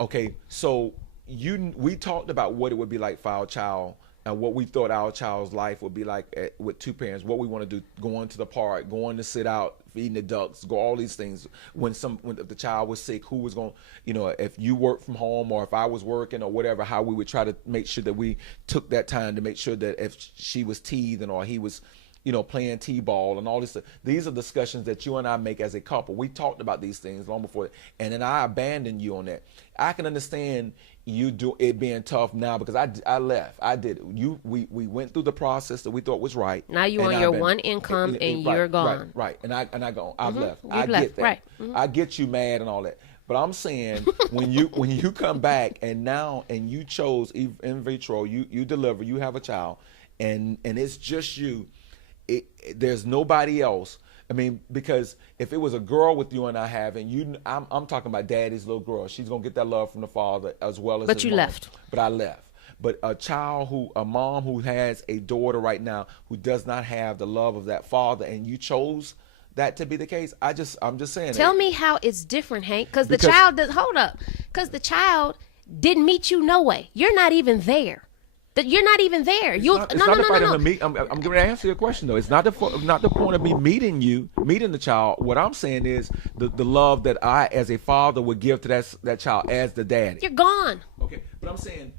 Okay, so we talked about what it would be like for our child and what we thought our child's life would be like with two parents. What we want to do: going to the park, going to sit out, feeding the ducks, go all these things. When if the child was sick, who was going? If you work from home or if I was working or whatever, how we would try to make sure that we took that time to make sure that if she was teething or he was, playing t-ball and all this stuff. These are discussions that you and I make as a couple. We talked about these things long before, and then I abandoned you on that. I can understand you do it being tough now, because I left. I did it. We went through the process that we thought was right. Now you on your one income and you're gone. Right. And I go. I've left. You've left. Get that. Right. I get you mad and all that. But I'm saying when you come back and you chose in vitro, you deliver, you have a child, and it's just you. There's nobody else. I mean, because if it was a girl with you and I having, I'm talking about daddy's little girl. She's gonna get that love from the father as well as. But his you mom. left. But I left. But a mom who has a daughter right now who does not have the love of that father, and you chose that to be the case. I'm just saying. Tell me how it's different, Hank, because the child didn't meet you no way. You're not even there. That you're not even there. It's not the fight of the meet. I'm going to answer your question though. It's not the point of me meeting the child. What I'm saying is the love that I, as a father, would give to that child as the daddy. You're gone. Okay, but I'm saying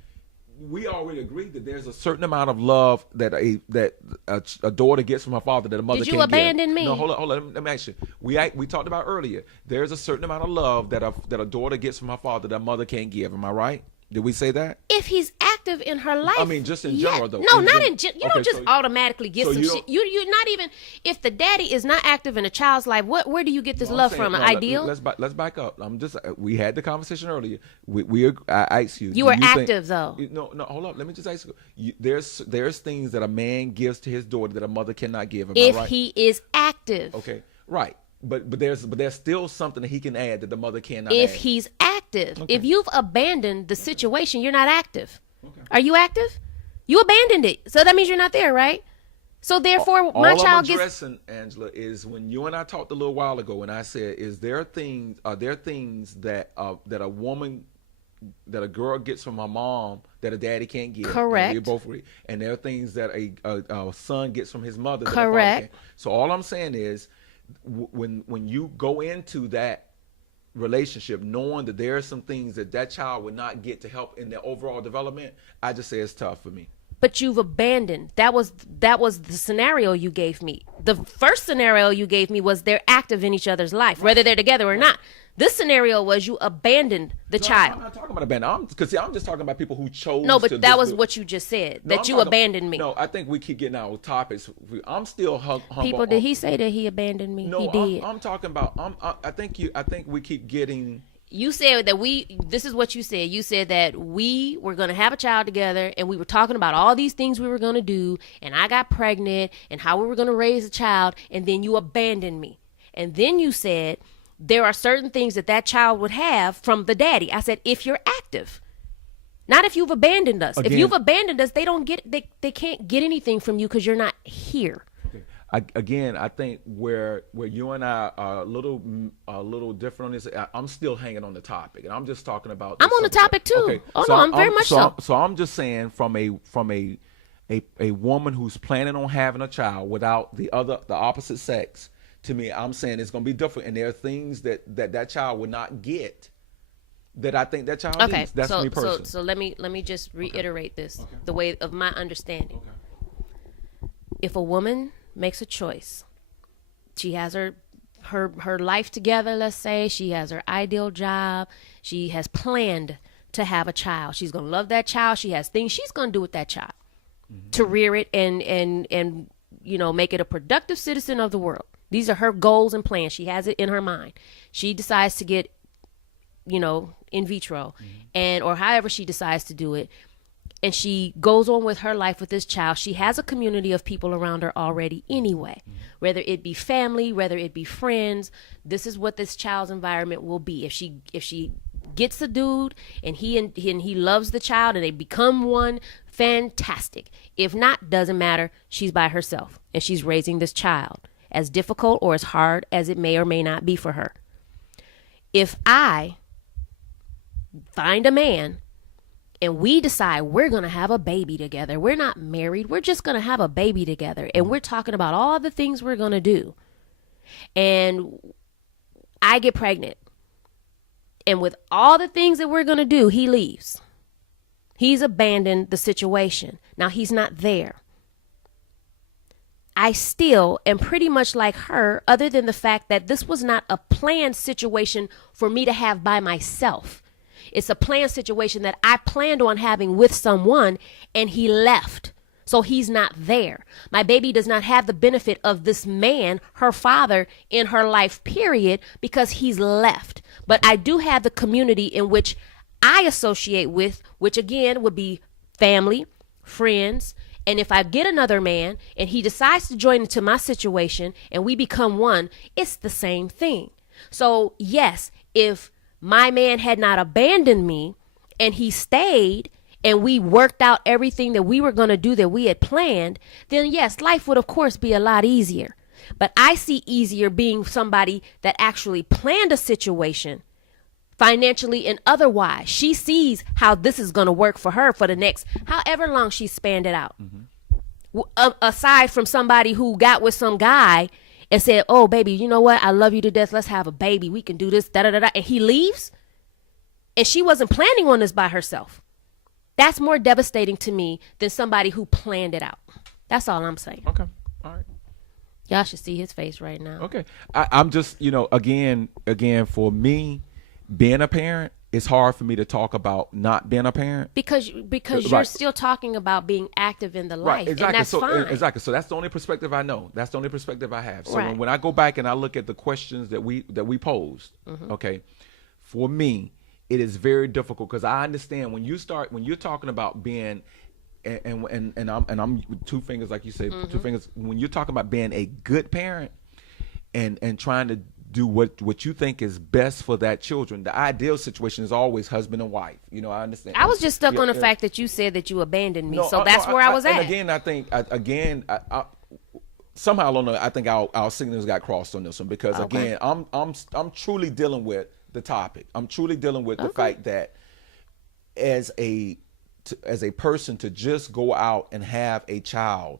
we already agreed that there's a certain amount of love that a daughter gets from her father that a mother can't give. Did you abandon me? No, hold on. Let me ask you. We talked about earlier. There's a certain amount of love that a daughter gets from her father that a mother can't give. Am I right? Did we say that? If he's active in her life. I mean, just in general, though. No, not in general. You don't just automatically get some you shit. You're not even, if the daddy is not active in a child's life, where do you get this love from? An ideal? Let's back up. We had the conversation earlier. I asked you. You were active, though. No, hold up. Let me just ask you. There's things that a man gives to his daughter that a mother cannot give. Am I right? If he is active. Okay, right. But there's still something that he can add that the mother cannot add. If he's active. Okay. If you've abandoned the situation, you're not active. Okay. Are you active? You abandoned it. So that means you're not there, right? So therefore, my child gets... All I'm addressing, Angela, is when you and I talked a little while ago, and I said, are there things that a woman, that a girl gets from her mom that a daddy can't give? Correct. And we're both agree. And there are things that a son gets from his mother that Correct. a father can't. So all I'm saying is, when you go into that relationship knowing that there are some things that child would not get to help in their overall development, I just say it's tough for me. but you've abandoned. That was the scenario you gave me. The first scenario you gave me was they're active in each other's life, whether they're together or not. This scenario was you abandoned the child. I'm not talking about abandon. Because I'm just talking about people who chose. No, but to that was what you just said. No, that you abandoned me. No, I think we keep getting out of topics. I'm still humble. People, did he say that he abandoned me? No, he did. I'm talking about. I think we keep getting. You said that this is what you said. You said that we were going to have a child together and we were talking about all these things we were going to do, and I got pregnant and how we were going to raise a child, and then you abandoned me. And then you said there are certain things that child would have from the daddy. I said, if you're active, not if you've abandoned us. Again, if you've abandoned us, they can't get anything from you because you're not here. I think where you and I are a little different on this. I'm still hanging on the topic, and I'm just talking about. I'm on the topic too. Okay. Oh no, I'm very much so. So I'm just saying from a woman who's planning on having a child without the opposite sex. To me, I'm saying it's going to be different, and there are things that child would not get. That I think that child needs. That's me personally. So let me just reiterate this the way of my understanding. Okay. If a woman makes a choice, she has her life together, let's say, she has her ideal job, she has planned to have a child, she's going to love that child, she has things she's going to do with that child to rear it and make it a productive citizen of the world. These are her goals and plans. She has it in her mind. She decides to get in vitro or however she decides to do it, and she goes on with her life with this child. She has a community of people around her already anyway, whether it be family, whether it be friends. This is what this child's environment will be. If she gets a dude and he loves the child and they become one, fantastic. If not, doesn't matter. She's by herself and she's raising this child, as difficult or as hard as it may or may not be for her. If I find a man and we decide we're going to have a baby together, we're not married, we're just going to have a baby together, and we're talking about all the things we're going to do, and I get pregnant, and with all the things that we're going to do, he leaves. He's abandoned the situation. Now he's not there. I still am pretty much like her, other than the fact that this was not a planned situation for me to have by myself. It's a planned situation that I planned on having with someone, and he left. So he's not there. My baby does not have the benefit of this man, her father, in her life, period, because he's left. But I do have the community in which I associate with, which again would be family, friends. And if I get another man and he decides to join into my situation and we become one, it's the same thing. So yes, if my man had not abandoned me and he stayed and we worked out everything that we were going to do that we had planned, then yes, life would of course be a lot easier. But I see easier being somebody that actually planned a situation financially and otherwise. She sees how this is going to work for her for the next however long she spanned it out. Aside from somebody who got with some guy and said, oh baby, you know what, I love you to death, let's have a baby, we can do this, da da da da, and he leaves and she wasn't planning on this by herself. That's more devastating to me than somebody who planned it out. That's all I'm saying. Okay. All right. Y'all should see his face right now. Okay. I'm just, again, for me, being a parent, it's hard for me to talk about not being a parent. Because you're still talking about being active in the life. Right, exactly. And that's fine. Exactly. So that's the only perspective I know. That's the only perspective I have. So right. when I go back and I look at the questions that we posed, okay, for me, it is very difficult because I understand when you're talking about being and I'm two fingers, like you say, two fingers, when you're talking about being a good parent and trying to do what you think is best for that children. The ideal situation is always husband and wife. I understand. I was just stuck on the fact that you said that you abandoned me. So that's where I was at. And again, I think, I somehow, I don't know, I think our signals got crossed on this one because, again, I'm truly dealing with the topic. I'm truly dealing with the fact that as a person to just go out and have a child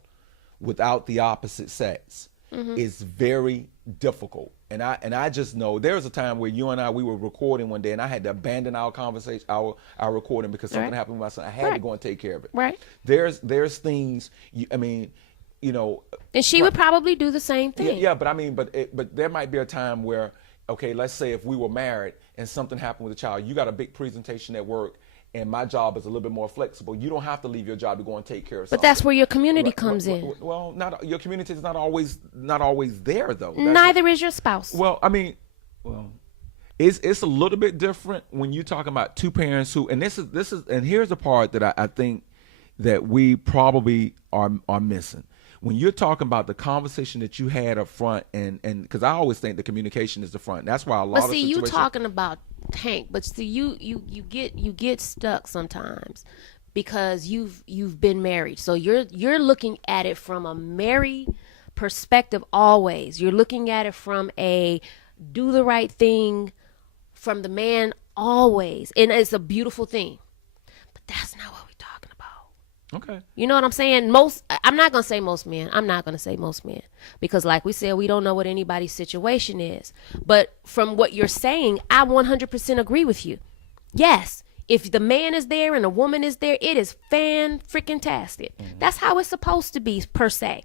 without the opposite sex, is very difficult. And I just know there was a time where you and I, we were recording one day, and I had to abandon our conversation, our recording, because something Right. happened with my son. I had to go and take care of it. Right. There's things. I mean, you know. And she would probably do the same thing. Yeah, but I mean, but there might be a time where, okay, let's say if we were married and something happened with a child, you got a big presentation at work, and my job is a little bit more flexible. You don't have to leave your job to go and take care of something. But that's where your community comes in. Well, not your community is not always there though. Neither is your spouse. Well, I mean, it's a little bit different when you're talking about two parents who, and this is, and here's the part that I think that we probably are missing. When you're talking about the conversation that you had up front, and because I always think the communication is the front. That's why a lot But of see, situations. you talking about Tank, but see, you get stuck sometimes because you've been married, so you're looking at it from a married perspective always. You're looking at it from a do the right thing from the man always, and it's a beautiful thing. But that's not what we're talking about. Okay. You know what I'm saying? I'm not going to say most men. I'm not going to say most men. Because like we said, we don't know what anybody's situation is. But from what you're saying, I 100% agree with you. Yes, if the man is there and the woman is there, it is fan-freaking-tastic. That's how it's supposed to be, per se.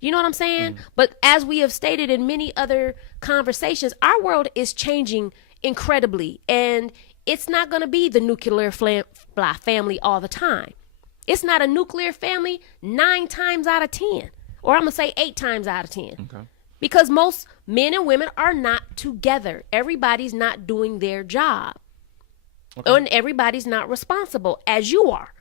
You know what I'm saying? But as we have stated in many other conversations, our world is changing incredibly. And it's not going to be the nuclear family all the time. It's not a nuclear family 9 times out of 10. Or I'm going to say 8 times out of 10. Okay. Because most men and women are not together. Everybody's not doing their job. Okay. And everybody's not responsible as you are.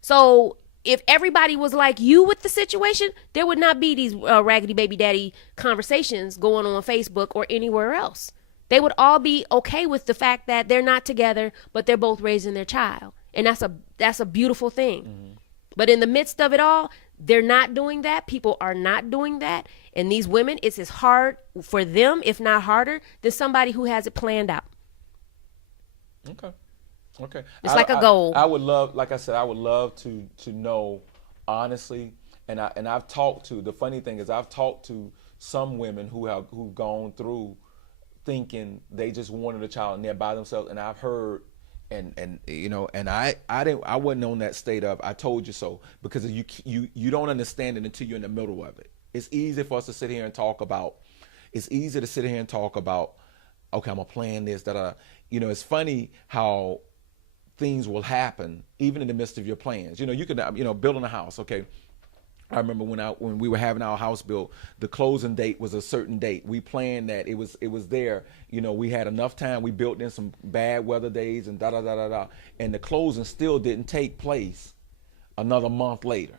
So if everybody was like you with the situation, there would not be these raggedy baby daddy conversations going on Facebook or anywhere else. They would all be okay with the fact that they're not together, but they're both raising their child. And that's a beautiful thing. But in the midst of it all, they're not doing that. People are not doing that. And these women, it's as hard for them, if not harder, than somebody who has it planned out. Okay. It's like a goal. I would love, like I said, I would love to know honestly, and I've talked to. The funny thing is, I've talked to some women who've gone through thinking they just wanted a child and they're by themselves, and I've heard. And you know, and I wasn't on that state of I told you so, because you don't understand it until you're in the middle of it. It's easy for us to sit here and talk about. It's easy to sit here and talk about. Okay, I'm gonna plan this. You know, it's funny how things will happen even in the midst of your plans. You know, you could building a house. Okay. I remember when we were having our house built, the closing date was a certain date. We planned that it was there. You know, we had enough time. We built in some bad weather days and and the closing still didn't take place another month later.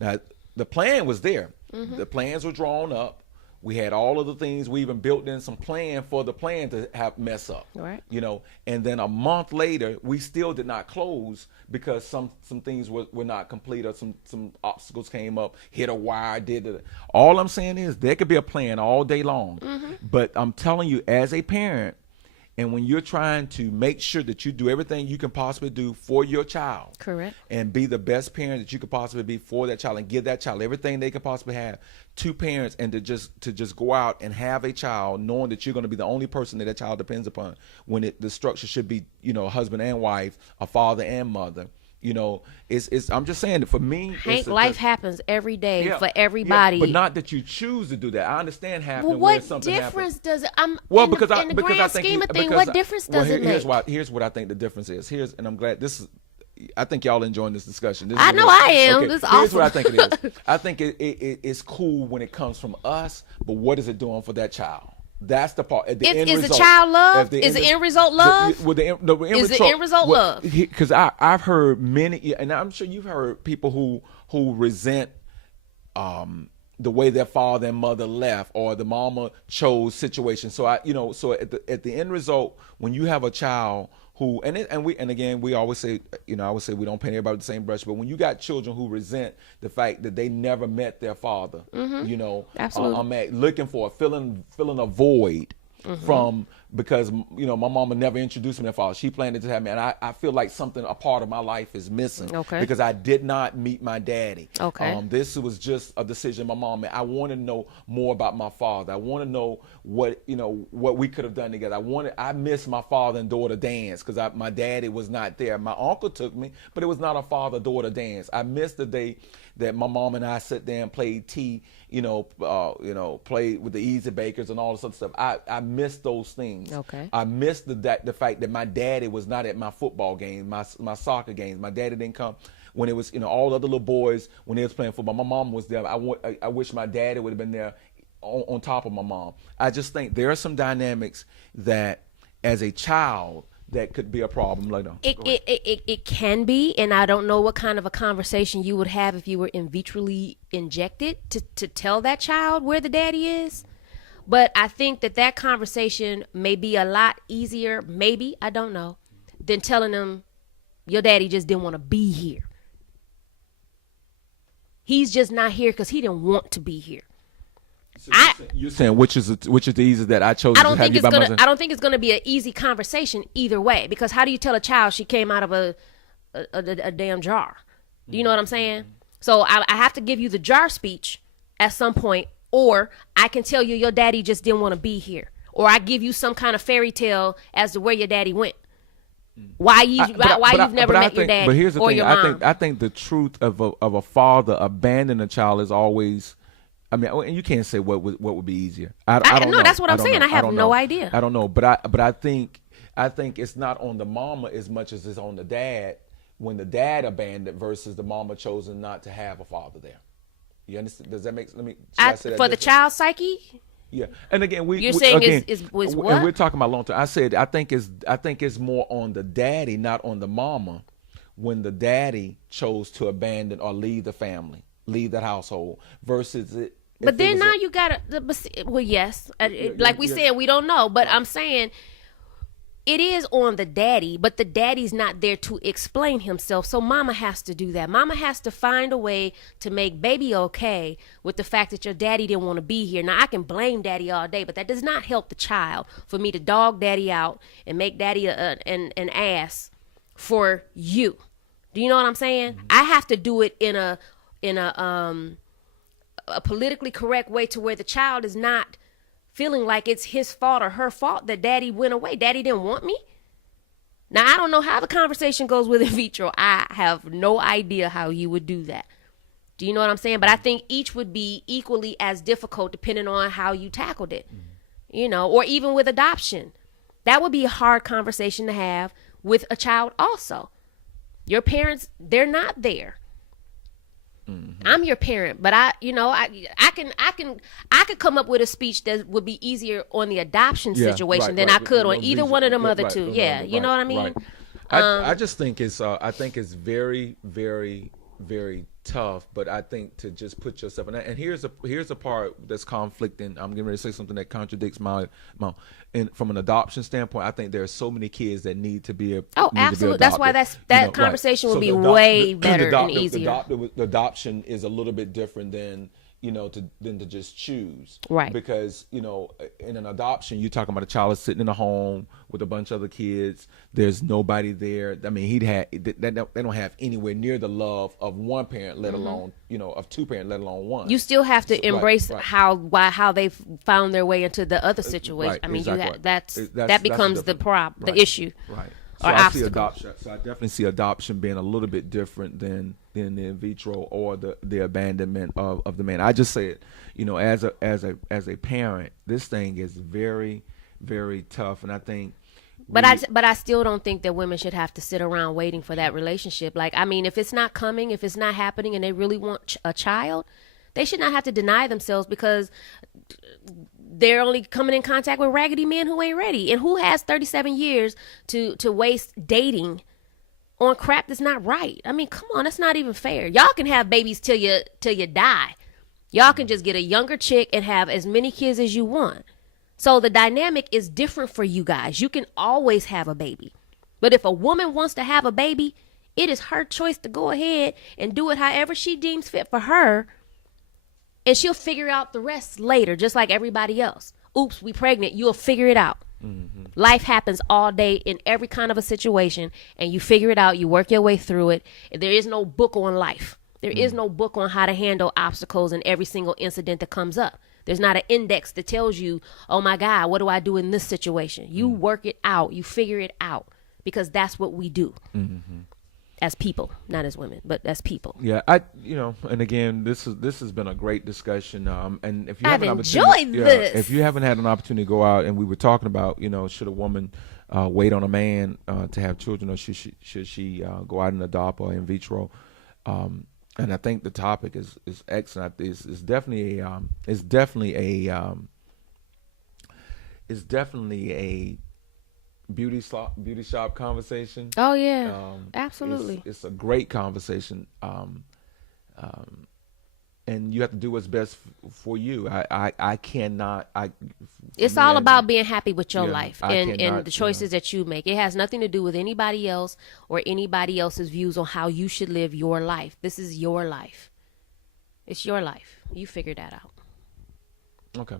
Now the plan was there. The plans were drawn up. We had all of the things. We even built in some plan for the plan to have mess up. Right. You know, and then a month later, we still did not close because some things were not complete, or some obstacles came up, hit a wire, did it. All I'm saying is there could be a plan all day long. But I'm telling you, as a parent, and when you're trying to make sure that you do everything you can possibly do for your child. Correct. And be the best parent that you could possibly be for that child, and give that child everything they could possibly have. Two parents, and to just go out and have a child knowing that you're going to be the only person that child depends upon, when the structure should be, you know, husband and wife, a father and mother. You know, it's I'm just saying that for me, Hank, life happens every day for everybody. Yeah, but not that you choose to do that. I understand happening. Well, what when something difference happens. does it? Because in the grand scheme of things, what difference does it make? Here's what I think the difference is. And I'm glad this is. I think y'all enjoying this discussion. I know I am. Okay, this is here's awesome. what I think it is. I think it's cool when it comes from us, but what is it doing for that child? That's the part. At the end is result, the child love? Is the end result love? Is the end result love? Because I've heard many, and I'm sure you've heard people who resent the way their father and mother left, or the mama chose situation. So at the end result, when you have a child who, and again, we always say, I would say we don't paint everybody with the same brush, but when you got children who resent the fact that they never met their father, Absolutely. looking for feeling a void from because my mama never introduced me to father. She planned to have me, and I feel like a part of my life is missing. Okay. Because I did not meet my daddy. Okay. This was just a decision my mom made. I want to know more about my father. I want to know what we could have done together. I miss my father and daughter dance because my daddy was not there. My uncle took me, but it was not a father-daughter dance. I missed the day that my mom and I sat there and played played with the Easy Bakers and all this other stuff. I miss those things. Okay. I miss the fact that my daddy was not at my football games, my soccer games. My daddy didn't come when it was, all the other little boys, when they was playing football. My mom was there. I wish my daddy would have been there on top of my mom. I just think there are some dynamics that as a child that could be a problem later. It can be, and I don't know what kind of a conversation you would have if you were in vitrally injected to tell that child where the daddy is. But I think that conversation may be a lot easier, maybe, I don't know, than telling them your daddy just didn't want to be here. He's just not here because he didn't want to be here. So you're saying which is the easiest that I chose? I don't think it's gonna be an easy conversation either way, because how do you tell a child she came out of a damn jar? Do you know what I'm saying? So I have to give you the jar speech at some point, or I can tell you your daddy just didn't want to be here, or I give you some kind of fairy tale as to where your daddy went. Why you've never met your daddy? But here's the or thing: your mom. I think the truth of a father abandoning a child is always. I mean, and you can't say what would be easier. I don't know. That's what I'm saying. I have no idea. I don't know, but I think it's not on the mama as much as it's on the dad when the dad abandoned versus the mama chosen not to have a father there. You understand? Does that make? For the child's psyche. Yeah, and again, you're saying is what? And we're talking about long term. I said I think it's more on the daddy, not on the mama, when the daddy chose to abandon or leave the family, leave that household, versus it. But then now you gotta. Well, yes, like we said, we don't know. But I'm saying it is on the daddy, but the daddy's not there to explain himself. So mama has to do that. Mama has to find a way to make baby okay with the fact that your daddy didn't want to be here. Now I can blame daddy all day, but that does not help the child for me to dog daddy out and make daddy an ass for you. Do you know what I'm saying? Mm-hmm. I have to do it in a politically correct way to where the child is not feeling like it's his fault or her fault that daddy went away. Daddy didn't want me. Now, I don't know how the conversation goes with in vitro. I have no idea how you would do that. Do you know what I'm saying? But I think each would be equally as difficult depending on how you tackled it, or even with adoption. That would be a hard conversation to have with a child also. Your parents, they're not there. Mm-hmm. I'm your parent, but I could come up with a speech that would be easier on the adoption situation than I could on either one of them other two. Yeah, you know what I mean? Right. I just think it's very, very, very tough, but I think to just put yourself in that. And here's a part that's conflicting. I'm getting ready to say something that contradicts my. And from an adoption standpoint, I think there are so many kids that need to be absolutely. That's why that conversation would be way better and easier. The adoption is a little bit different than to just choose. Right. Because, in an adoption, you're talking about a child sitting in a home with a bunch of other kids. There's nobody there. I mean, they don't have anywhere near the love of one parent, let alone, of two parents, let alone one. You still have to embrace how they found their way into the other situation. I mean, that becomes the problem, the issue. Right. So I definitely see adoption being a little bit different than the in vitro or the abandonment of the man. I just said, as a parent, this thing is very, very tough, and I think. But I still don't think that women should have to sit around waiting for that relationship. Like, I mean, if it's not coming, if it's not happening, and they really want a child, they should not have to deny themselves because they're only coming in contact with raggedy men who ain't ready. And who has 37 years to waste dating on crap that's not right? I mean, come on, that's not even fair. Y'all can have babies till you die. Y'all can just get a younger chick and have as many kids as you want. So the dynamic is different for you guys. You can always have a baby. But if a woman wants to have a baby, it is her choice to go ahead and do it however she deems fit for her. And she'll figure out the rest later, just like everybody else. Oops, we pregnant. You'll figure it out. Life happens all day in every kind of a situation, and you figure it out. You work your way through it. There is no book on life. There is no book on how to handle obstacles in every single incident that comes up. There's not an index that tells you, oh my God, what do I do in this situation? You work it out. You figure it out, because that's what we do as people, not as women, but as people. Yeah, and again, this has been a great discussion. And if you I've haven't enjoyed this. if you haven't had an opportunity to go out, and we were talking about, should a woman wait on a man to have children, or should she go out and adopt, or in vitro? And I think the topic is excellent. It's definitely a beauty shop conversation. Oh yeah, absolutely. It's a great conversation, and you have to do what's best for you. I cannot. It's all about being happy with your Yeah, life I and cannot, the choices that you make. It has nothing to do with anybody else or anybody else's views on how you should live your life. This is your life. It's your life. You figure that out. Okay.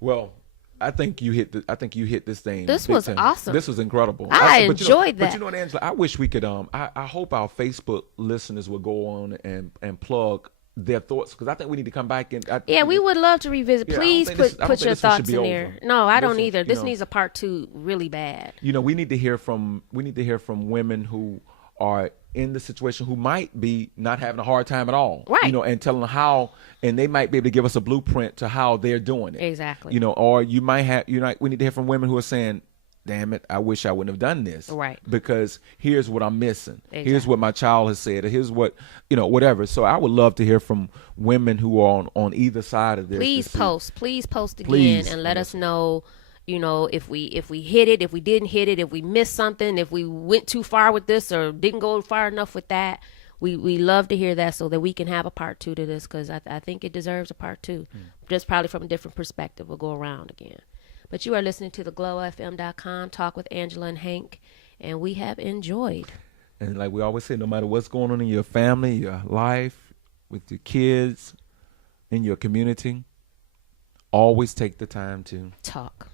Well, I think you hit this thing. This big was time. awesome. This was incredible. I but enjoyed that. But you know what, Angela? I wish we could. I hope our Facebook listeners will go on and plug their thoughts, because I think we need to come back and. Yeah, we would love to revisit. Yeah, I don't Please think this- I don't put think your this one should thoughts be in over. there. No, I don't one, either. This you know. needs a part 2 really bad. We need to hear from women who are in the situation, who might be not having a hard time at all. Right. And telling them how, and they might be able to give us a blueprint to how they're doing it. Exactly. Or you might have, we need to hear from women who are saying, damn it, I wish I wouldn't have done this. Right. Because here's what I'm missing. Exactly. Here's what my child has said. Or here's what, whatever. So I would love to hear from women who are on either side of this. Please post again Please. and let us know. If we hit it, if we didn't hit it, if we missed something, if we went too far with this or didn't go far enough with that. We love to hear that, so that we can have a part 2 to this, because I think it deserves a part 2. Just probably from a different perspective. We'll go around again. But you are listening to theglowfm.com, Talk with Angela and Hank, and we have enjoyed. And like we always say, no matter what's going on in your family, your life, with your kids, in your community, always take the time to Talk.